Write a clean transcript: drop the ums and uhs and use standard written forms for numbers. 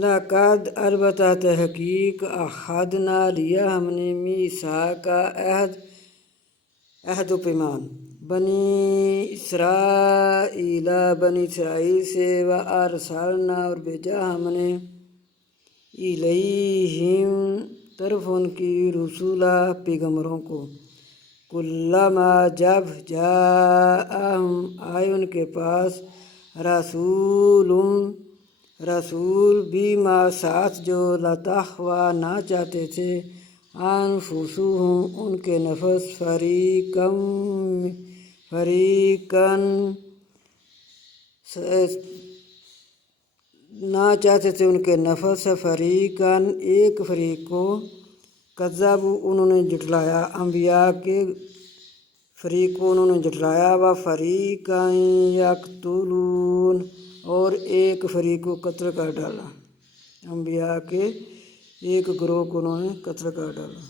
لقد البتہ تحقیق اخذنا لیا ہم نے میثاق کا عہد و پیمان بنی اسرائیل سے وارسلنا اور بھیجا ہم نے الیہم طرف ان کی رسولا پیغمبروں کو کلما جب جاءہم آئے ان کے پاس رسول بیما ساتھ جو لتہوا نہ چاہتے تھے انفسہم ان کے نفس فریقاً نہ چاہتے تھے ان کے نفس فریقاً ایک فریق کو کذبوا انہوں نے جھٹلایا انبیاء کے فریق کو انہوں نے جھٹلایا و فریقاً یقتلون اور ایک فریق کو قتل کر ڈالا انبیاء کے ایک گروہ کو انہوں نے قتل کر ڈالا۔